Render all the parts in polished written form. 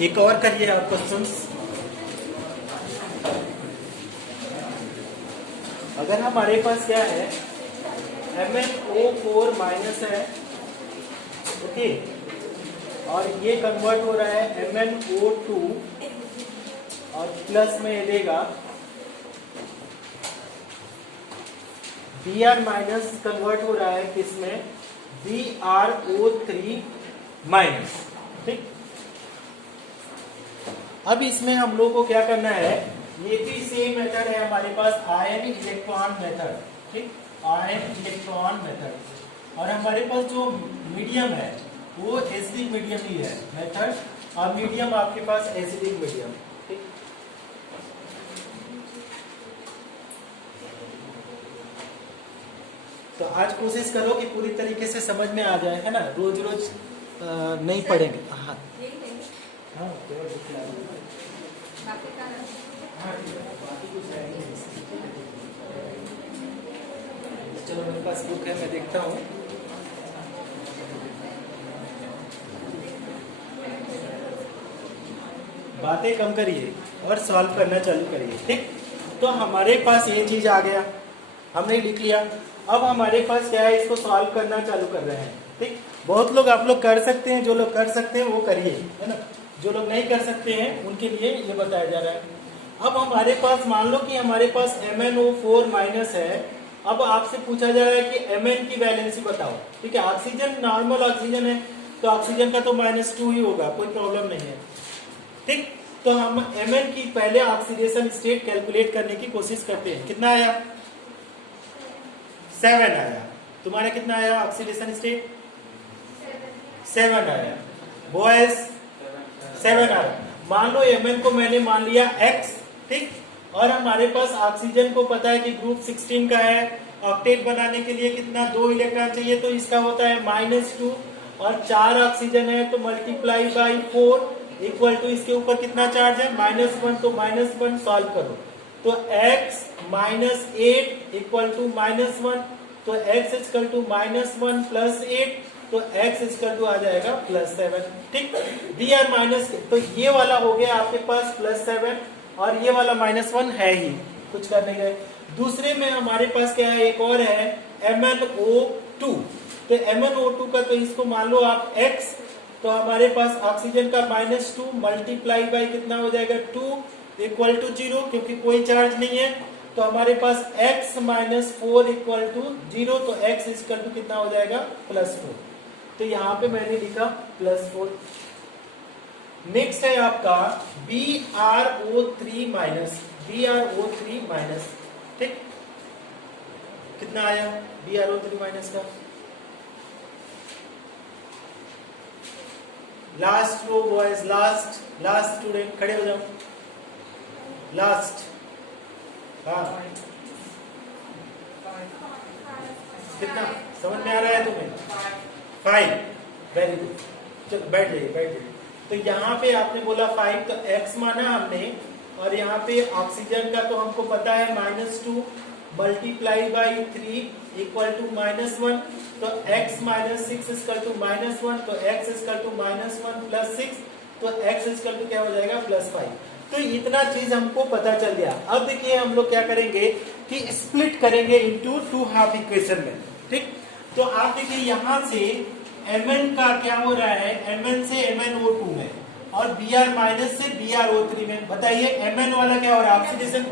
एक और करिए आप क्वेश्चंस। अगर हमारे पास क्या है, MnO4 माइनस है, ओके, और ये कन्वर्ट हो रहा है MnO2 और प्लस में ये देगा Br माइनस कन्वर्ट हो रहा है किसमें, BrO3 माइनस, ठीक। अब इसमें हम लोग को क्या करना है, ये भी सेम मेथड है हमारे पास, आयन इलेक्ट्रॉन मेथड, ठीक, आयन इलेक्ट्रॉन मेथड। और हमारे पास जो मीडियम है वो एसिडिक मीडियम ही है मेथड, और मीडियम आपके पास एसिडिक मीडियम, ठीक। तो आज कोशिश करो कि पूरी तरीके से समझ में आ जाए, है ना, रोज रोज नहीं पढ़ेंगे। हाँ हाँ, चलो मेरे पास बुक है, मैं देखता हूँ। बातें कम करिए और सॉल्व करना चालू करिए, ठीक। तो हमारे पास ये चीज आ गया, हमने लिख लिया। अब हमारे पास क्या है, इसको सॉल्व करना चालू कर रहे हैं, ठीक। बहुत लोग आप लोग कर सकते हैं, जो लोग कर सकते हैं वो करिए, है ना, जो लोग नहीं कर सकते हैं उनके लिए ये बताया जा रहा है। अब हमारे पास मान लो कि हमारे पास MnO4 माइनस है। अब आपसे पूछा जा रहा है कि Mn की वैलेंसी बताओ, ठीक है। ऑक्सीजन नॉर्मल ऑक्सीजन है तो ऑक्सीजन का तो -2 ही होगा, कोई प्रॉब्लम नहीं है, ठीक। तो हम Mn की पहले ऑक्सीडेशन स्टेट कैलकुलेट करने की कोशिश करते हैं। कितना आया, 7 आया। तुम्हारा कितना आया ऑक्सीडेशन स्टेट, 7 आया। बॉयज 7 आया। मान लो Mn को मैंने मान लिया X, ठीक। और हमारे पास ऑक्सीजन को पता है कि ग्रुप 16 का है, ऑक्टेट बनाने के लिए कितना, 2 इलेक्ट्रॉन चाहिए, तो इसका होता है -2, और 4 ऑक्सीजन है तो मल्टीप्लाई बाई 4 इक्वल टू इसके ऊपर कितना चार्ज है, -1, तो -1 सॉल्व करो तो x -8 इक्वल टू -1, तो x इक्वल टू -1 प्लस 8, तो x इक्वल टू आ जाएगा +7, ठीक। Br माइनस, तो ये वाला हो गया आपके पास +7 और ये वाला -1 है ही, कुछ कर नहीं रहे। दूसरे में हमारे पास क्या है, एक और है MnO2। तो MnO2 का, तो इसको मान लो आप x, तो हमारे पास ऑक्सीजन का -2 मल्टीप्लाई बाई कितना हो जाएगा 2 इक्वल टू 0, क्योंकि कोई चार्ज नहीं है, तो हमारे पास x -4 इक्वल टू 0, तो x इक्वल टू कितना हो जाएगा +4। तो यहाँ पे मैंने लिखा +4। नेक्स्ट है आपका BrO3 माइनस, BrO3 माइनस, ठीक। कितना आया BrO3 माइनस का, last row boys, last student खड़े हो जाओ, लास्ट। हाँ, कितना समझ में आ रहा है तुम्हें, 5, वेरी गुड। चलो बैठ जाइए। तो यहाँ पे आपने बोला 5, तो x माना हमने, और यहाँ पे ऑक्सीजन का तो हमको पता है -2 मल्टीप्लाई बाई 3 इक्वल टू -1, तो x -6 इक्वल टू -1, तो x इक्वल टू -1 प्लस 6, तो x इक्वल टू क्या हो जाएगा +5। तो इतना चीज हमको पता चल गया। अब देखिए हम लोग क्या करेंगे कि स्प्लिट करेंगे इनटू 2 हाफ इक्वेशन में, ठीक। तो आप देखिए यहाँ से Mn का क्या हो रहा है, Mn से MnO2 में, और Br माइनस से BrO3 में। बताइए Mn वाला क्या हो रहा है, ऑक्सीडेशन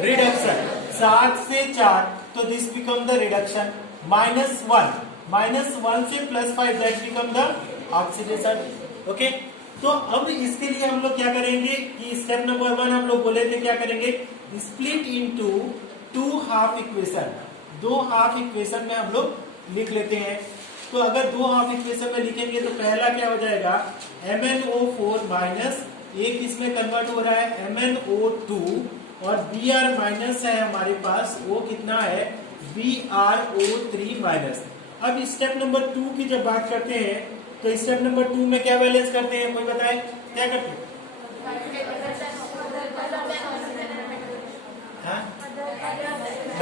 रिडक्शन, 7 से 4, तो दिस बिकम द रिडक्शन, -1 से +5 that become the oxidation, okay. तो अब इसके लिए हम लोग क्या करेंगे कि स्टेप नंबर 1 हम लोग बोले थे क्या करेंगे, split into 2 half equation. 2 half equation में हम लोग लिख लेते हैं। तो अगर 2 हाफ इक्वेशन में लिखेंगे तो पहला क्या हो जाएगा, MnO4 माइनस, एक इसमें कन्वर्ट हो रहा है MnO2, और Br माइनस है हमारे पास, वो कितना है BrO3 माइनस। अब स्टेप नंबर 2 की जब बात करते हैं तो स्टेप नंबर 2 में क्या बैलेंस करते हैं, कोई बताए क्या करते हैं?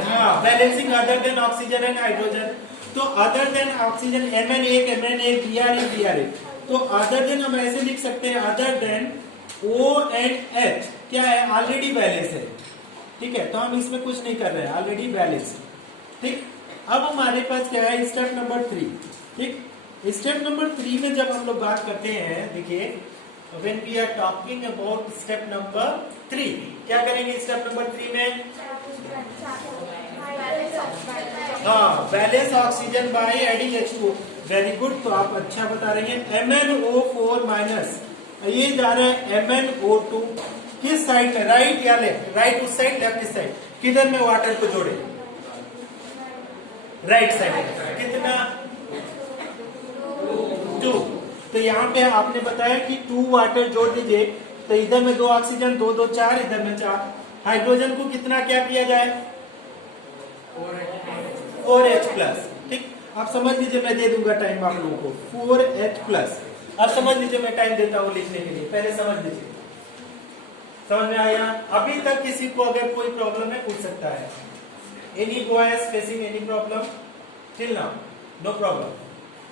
हाँ, balancing other than oxygen and hydrogen. तो other than oxygen Mn1 Br1 Br1, तो अदर देन हम ऐसे लिख सकते हैं, other than O and H क्या है, ऑलरेडी बैलेंस है। ठीक है, तो हम इसमें कुछ नहीं कर रहे हैं, ऑलरेडी बैलेंस। ठीक, अब हमारे पास क्या है, स्टेप नंबर 3। ठीक, स्टेप नंबर 3 में जब हम लोग बात करते हैं, देखिए when we are talking about step number 3, क्या करेंगे स्टेप नंबर 3 में? हाँ, balance oxygen by adding H2O। Very good, तो आप अच्छा बता रही हैं। MnO4 माइनस, ये जा रहा है MnO2 किस साइड में, राइट या लेफ्ट? राइट उस साइड, लेफ्ट इस साइड। किधर में वाटर को जोड़े? Right side. कितना? 2। तो यहाँ पे आपने बताया कि 2 वाटर जोड़ दीजिए, तो इधर में 2 ऑक्सीजन, 2 2 4, इधर में 4। हाइड्रोजन को कितना क्या किया जाए? 4H+। ठीक, आप समझ लीजिए, मैं दे दूंगा टाइम आप लोगों को, 4H+। अब समझ लीजिए, मैं टाइम देता हूँ लिखने के लिए, पहले समझ लीजिए। समझ में आया? अभी तक किसी को अगर कोई प्रॉब्लम है पूछ सकता है। Any boys facing any problem till now? No problem.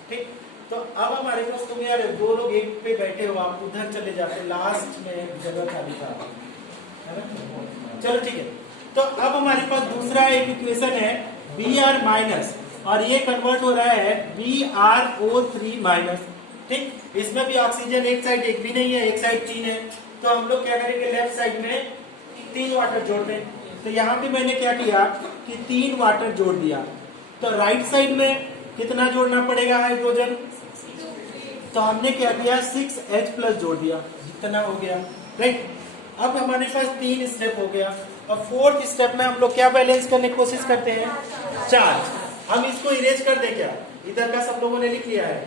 ठीक, तो अब हमारे पास, तुम यार 2 लोग एक पे बैठे हो, आप उधर चले जाते, लास्ट में जगह खाली था, है ना? चलो ठीक है, तो अब हमारे पास दूसरा एक इक्वेशन है Br माइनस, और ये कन्वर्ट हो रहा है BrO3 माइनस। ठीक, इसमें भी ऑक्सीजन एक साइड एक भी नहीं है, एक साइड 3 है, तो हम लोग क्या करेंगे, लेफ्ट साइड में 3 वाटर जोड़ दें। तो यहाँ पे मैंने क्या किया कि 3 वाटर जोड़ दिया, तो राइट साइड में कितना जोड़ना पड़ेगा हाइड्रोजन? तो हमने क्या किया, 6H+ जोड़ दिया, जितना हो गया। राइट, अब हमारे पास 3 स्टेप हो गया। अब 4th स्टेप में हम लोग क्या बैलेंस करने की कोशिश करते हैं? चार्ज। हम इसको इरेज कर दें क्या? इधर का सब लोगों ने लिख लिया है।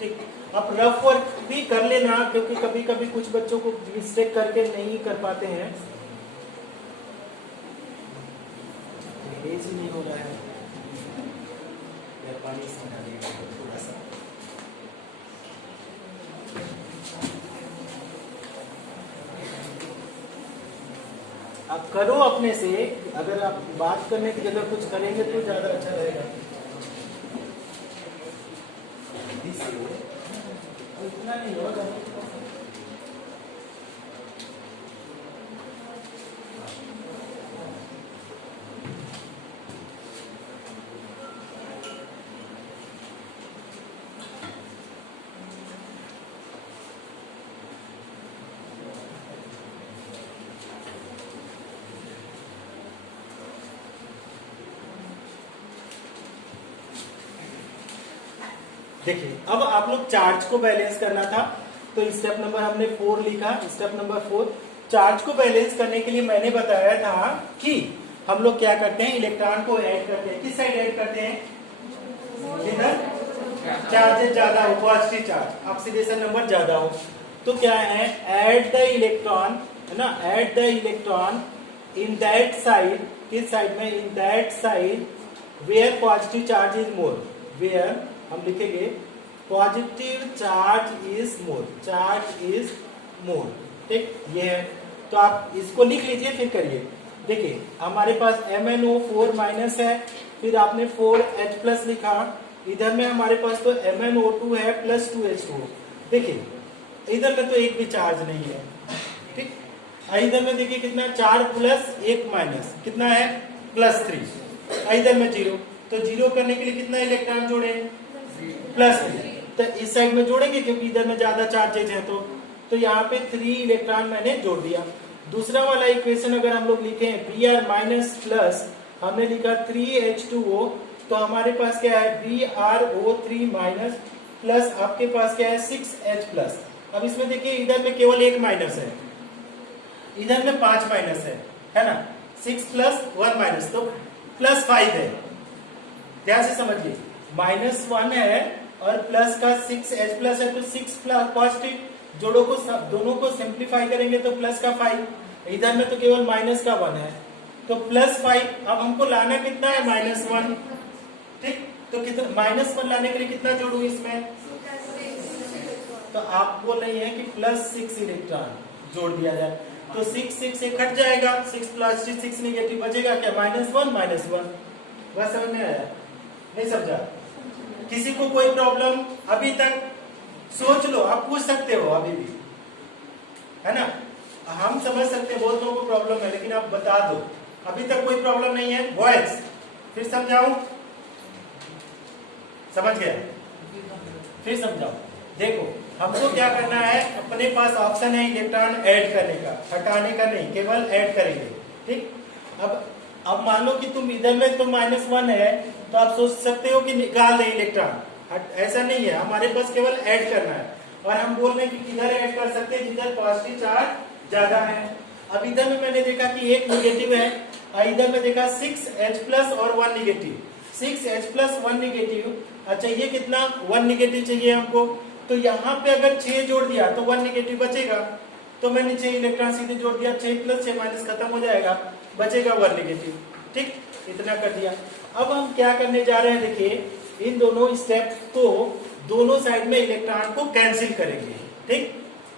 ठीक, अब रफ वर्क भी कर लेना, क्योंकि कभी कभी कुछ बच्चों को मिस्टेक करके नहीं कर पाते हैं। इरेज ही नहीं हो रहा है, पानी से थोड़ा सा। आप करो अपने से, अगर आप बात करने की जगह कुछ करेंगे तो ज्यादा अच्छा रहेगा। इतना नहीं होगा। देखिए, अब आप लोग चार्ज को बैलेंस करना था, तो स्टेप नंबर हमने 4 लिखा। स्टेप नंबर 4, चार्ज को बैलेंस करने के लिए मैंने बताया था कि हम लोग क्या करते हैं, इलेक्ट्रॉन को ऐड करते हैं। किस साइड ऐड करते हैं? इधर चार्जेस ज्यादा हो, पॉजिटिव चार्ज, ऑक्सीडेशन नंबर ज्यादा हो, तो क्या है, ऐड द इलेक्ट्रॉन, है ना, add the electron in that side. किस साइड में? In that side where positive charge is more, वेयर हम लिखेंगे positive charge is more, charge is more. ठीक, ये है, तो आप इसको लिख लीजिए, फिर करिए। देखिए, हमारे पास MnO4 माइनस है, फिर आपने 4H+ लिखा, इधर में हमारे पास तो MnO2 है प्लस 2H2। देखिए, इधर में तो एक भी चार्ज नहीं है। ठीक, इधर में देखिए कितना, 4 प्लस 1 माइनस, कितना है? +3। इधर में 0, तो 0 करने के लिए कितना इलेक्ट्रॉन जोड़े? +3। तो इस साइड में जोड़ेंगे क्योंकि इधर में ज्यादा चार्जेज है, तो यहाँ पे 3 इलेक्ट्रॉन मैंने जोड़ दिया। दूसरा वाला इक्वेशन अगर हम लोग लिखे Br माइनस प्लस, हमने लिखा 3H2O, तो हमारे पास क्या है, BrO3 माइनस प्लस आपके पास क्या है, 6H+। अब इसमें देखिए, इधर में केवल 1 माइनस है, इधर में 5 माइनस है ना, 6 + 1 माइनस, तो +5 है। ध्यान से समझिए, -1 है और प्लस का 6H+ है, तो 6 पॉजिटिव, जोड़ों को दोनों को सिंप्लीफाई करेंगे तो प्लस का 5, इधर में तो केवल माइनस का 1 है, तो +5। अब हमको लाना कितना है, -1। ठीक, तो कितना, -1 लाने के लिए कितना जोड़ू इसमें? तो आप बोल रही है कि +6 इलेक्ट्रॉन जोड़ दिया जाए, तो 6 से कट जाएगा, 6 + 6 नेगेटिव, बचेगा क्या, -1 -1। बस समझ में आया? नहीं समझा? किसी को कोई प्रॉब्लम? अभी तक सोच लो, आप पूछ सकते हो अभी भी, है ना। हम समझ सकते हैं बहुत लोगों को प्रॉब्लम है, लेकिन आप बता दो अभी तक कोई प्रॉब्लम नहीं है। बॉयज फिर समझाऊं? समझ गया? फिर समझाओ। देखो हमको क्या करना है, अपने पास ऑप्शन है इलेक्ट्रॉन ऐड करने का, हटाने का नहीं, केवल ऐड करेंगे। ठीक, अब मान लो कि तुम इधर में तो -1 है, तो आप सोच सकते हो कि निकाल दे इलेक्ट्रॉन, ऐसा नहीं है, हमारे पास केवल ऐड करना है। और हम बोल रहे हैं कि किधर ऐड कर सकते हैं, जिधर पॉजिटिव चार्ज ज्यादा है। अब इधर में मैंने देखा कि एक नेगेटिव है, और इधर में देखा 6H+ और 1 नेगेटिव, 6H+ 1 नेगेटिव। अच्छा ये कितना, 1 नेगेटिव चाहिए हमको, तो यहाँ पे अगर 6 जोड़ दिया तो 1 नेगेटिव बचेगा, तो मैंने 6 इलेक्ट्रॉन सीधे जोड़ दिया, 6 + 6 - खत्म हो जाएगा, बचेगा 1 नेगेटिव। ठीक, इतना कर दिया। अब हम क्या करने जा रहे हैं, देखिए इन दोनों स्टेप को दोनों साइड में इलेक्ट्रॉन को कैंसिल करेंगे। ठीक,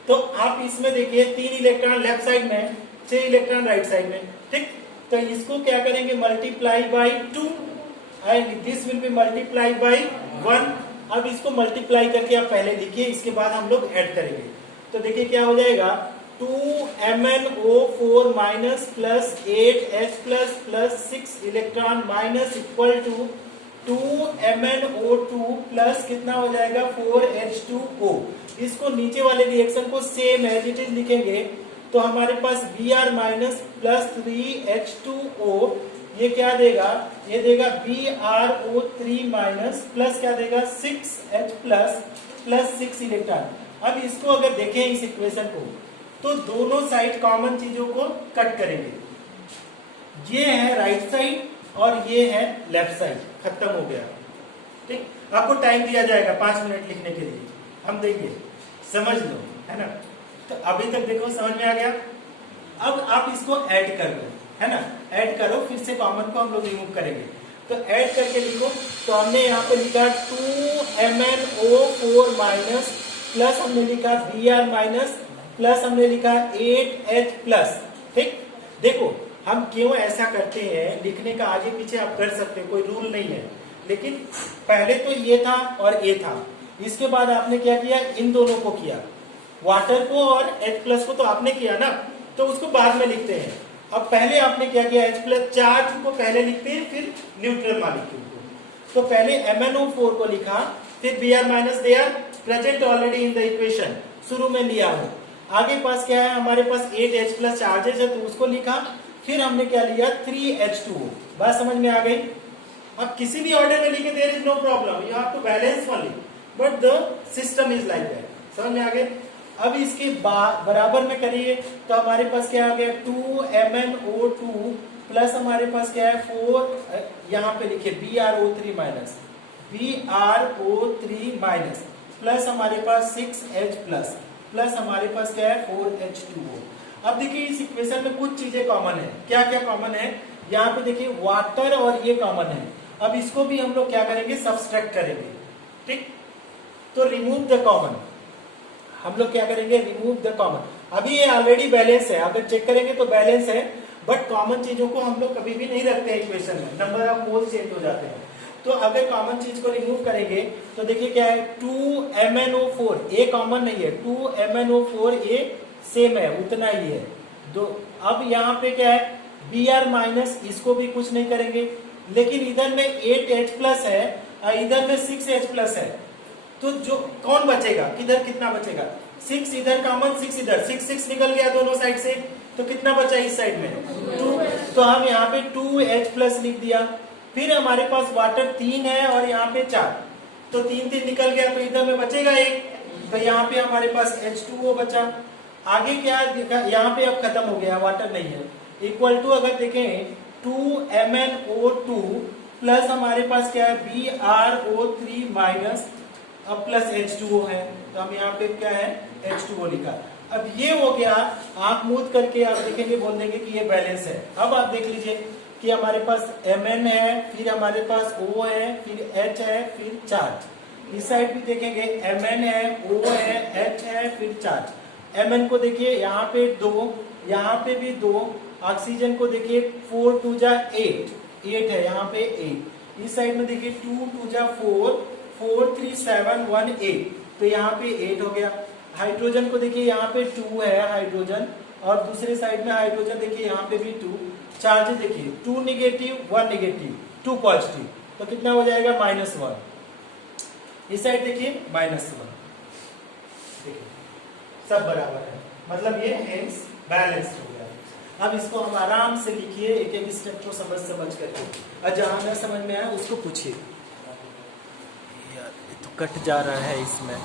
तो आप इसमें देखिए 3 इलेक्ट्रॉन लेफ्ट साइड में, 6 इलेक्ट्रॉन राइट साइड में। ठीक, तो इसको क्या करेंगे, multiply by 2 and this will be multiply by 1। अब इसको मल्टीप्लाई करके आप पहले लिखिए, इसके बाद हम लोग ऐड करेंगे। तो देखिए क्या हो जाएगा, 2MnO4 minus plus 8H+ plus 6 electron minus equal to 2MnO2 plus कितना हो जाएगा 4H2O। इसको नीचे वाले रिएक्शन को सेम एज इट इज लिखेंगे, तो हमारे पास Br माइनस प्लस 3H2O, ये क्या देगा, ये देगा BrO3 माइनस प्लस क्या देगा 6H प्लस 6 इलेक्ट्रॉन। अब इसको अगर देखें इस इक्वेशन को, तो दोनों साइड कॉमन चीजों को कट करेंगे। ये है राइट साइड और ये है लेफ्ट साइड, खत्म हो गया। ठीक, आपको टाइम दिया जाएगा 5 मिनट लिखने के लिए, हम देंगे, समझ लो, है ना। तो अभी तक देखो समझ में आ गया। अब आप इसको ऐड कर लो, है ना, ऐड करो, फिर से कॉमन को हम लोग रिमूव करेंगे। तो ऐड करके लिखो, तो हमने यहाँ पे लिखा 2MnO4 माइनस प्लस हमने लिखा Br माइनस प्लस हमने लिखा 8H+। ठीक, देखो हम क्यों ऐसा करते हैं, लिखने का आगे पीछे आप कर सकते हो, कोई रूल नहीं है, लेकिन पहले तो ये था और ये था, इसके बाद आपने क्या किया, इन दोनों को किया, वाटर को और H+ को तो आपने किया ना, तो उसको बाद में लिखते हैं। अब पहले आपने क्या किया, H+ चार्ज को पहले लिखते हैं, फिर न्यूट्रल मॉलिक्यूल को। तो पहले MnO4 को लिखा, फिर Br minus, they are present already in the equation, शुरू में लिया हो। आगे पास क्या है, हमारे पास 8H+ चार्जेस है, तो उसको लिखा, फिर हमने क्या लिया 3H2O। बात समझ में आ गई। अब किसी भी ऑर्डर में लिखे, there is no problem, you have to balance only, but the system is like that. समझ में आ गए। अब इसके बराबर में करिए, तो हमारे पास क्या आ गया 2MnO2 प्लस हमारे पास क्या है 4, यहाँ पे लिखिए BrO3 minus, BrO3 minus plus हमारे पास 6H प्लस हमारे पास क्या है 4H2O। अब देखिए इस इक्वेशन में कुछ चीजें कॉमन है। क्या क्या कॉमन है, यहाँ पे देखिए वाटर और ये कॉमन है। अब इसको भी हम लोग क्या करेंगे, सब्सट्रैक्ट करेंगे। ठीक, तो रिमूव द कॉमन, हम लोग क्या करेंगे, रिमूव द कॉमन। अभी ये ऑलरेडी बैलेंस है, अगर चेक करेंगे तो बैलेंस है, बट कॉमन चीजों को हम लोग कभी भी नहीं रखते हैं इक्वेशन में, नंबर ऑफ मोल्स चेंज हो जाते हैं। तो अगर कॉमन चीज को रिमूव करेंगे तो देखिए क्या है 2MnO4, ये कॉमन नहीं है, 2MnO4 ये सेम है, उतना ही है। दो, अब यहाँ पे क्या है Br माइनस, इसको भी कुछ नहीं करेंगे, लेकिन इधर में 8H+ है और इधर में 6H+ है, तो जो कौन बचेगा, किधर कितना बचेगा, 6 इधर कॉमन, 6 इधर, 6 निकल गया दोनों साइड से, तो कितना बचा इस साइड में 2, तो हम यहाँ पे 2H+ लिख दिया। फिर हमारे पास वाटर 3 है और यहाँ पे 4, तो 3 निकल गया, तो इधर में बचेगा 1, तो यहाँ पे हमारे पास H2O बचा। आगे क्या देखा, यहाँ पे अब खत्म हो गया, वाटर नहीं है, इक्वल टू अगर देखें 2MnO2 प्लस हमारे पास क्या है BrO3 माइनस, अब प्लस H2O है, तो हम यहाँ पे क्या है H2O लिखा। अब ये हो गया, आंख मूंद करके आप देखेंगे, बोल देंगे कि ये बैलेंस है। अब आप देख लीजिए कि हमारे पास Mn है, फिर हमारे पास O है, फिर H है, फिर चार्ज। इस साइड भी देखेंगे Mn है, O है, H है, फिर चार्ज। Mn को देखिए यहाँ पे 2, यहाँ पे भी 2, ऑक्सीजन को देखिए 4 2 जा 8 है, यहाँ पे 8, इस साइड में देखिए 2 2 जा 4, 4 3 7 1 8, तो यहाँ पे 8 हो गया। हाइड्रोजन को देखिए यहाँ पे 2 है हाइड्रोजन, और दूसरे साइड में हाइड्रोजन देखिए यहाँ पे भी 2। चार्जेस देखिए 2 नेगेटिव 1 नेगेटिव 2 पॉजिटिव, तो कितना हो जाएगा -1। इस साइड देखिए -1, देखिए सब बराबर है, मतलब ये हेंस बैलेंस्ड हो गया। अब इसको हम आराम से लिखिए, एक एक स्टेप को समझ समझ करके, और जहां न समझ में आया उसको पूछिए। यार ये तो कट जा रहा है इसमें।